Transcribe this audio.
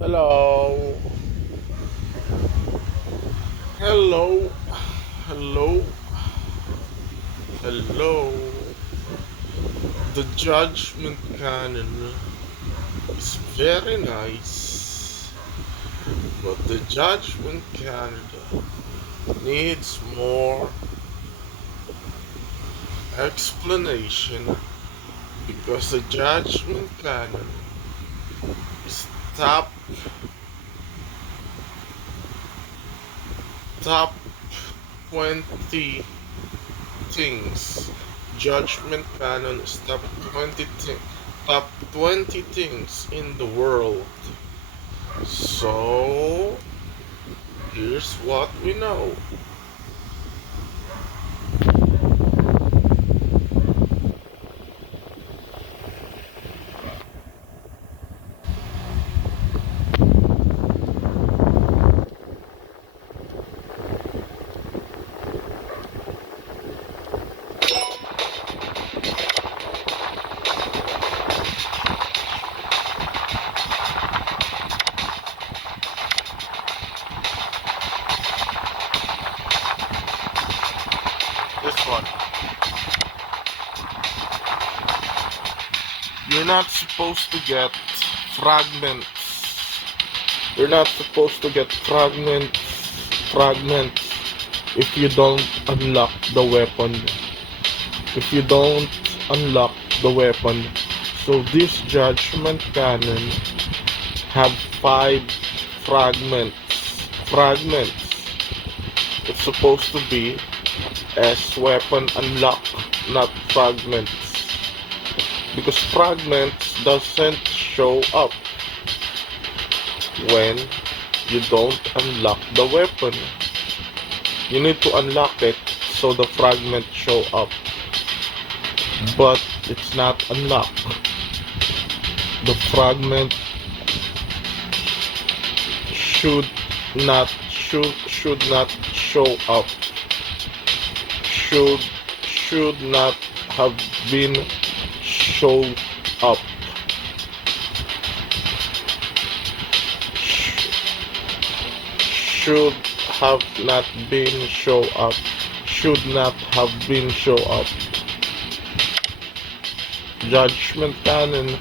Hello. Hello. Hello. Hello. The Judgment Canon is very nice, but the Judgment Canada needs more explanation because the Judgment Canon is top 20 things. Judgment Canon is top 20 things in the world. So here's what we know. This one. You're not supposed to get fragments. You're not supposed to get fragments if you don't unlock the weapon. If you don't unlock the weapon. So this Judgment Cannon have 5 fragments. It's supposed to be as weapon unlock, not fragments. Because fragments doesn't show up when you don't unlock the weapon. You need to unlock it so the fragments show up. But it's not unlocked. The fragment should not show up. Should not have been show up. Should have not been show up. Should not have been show up. Judgment Canon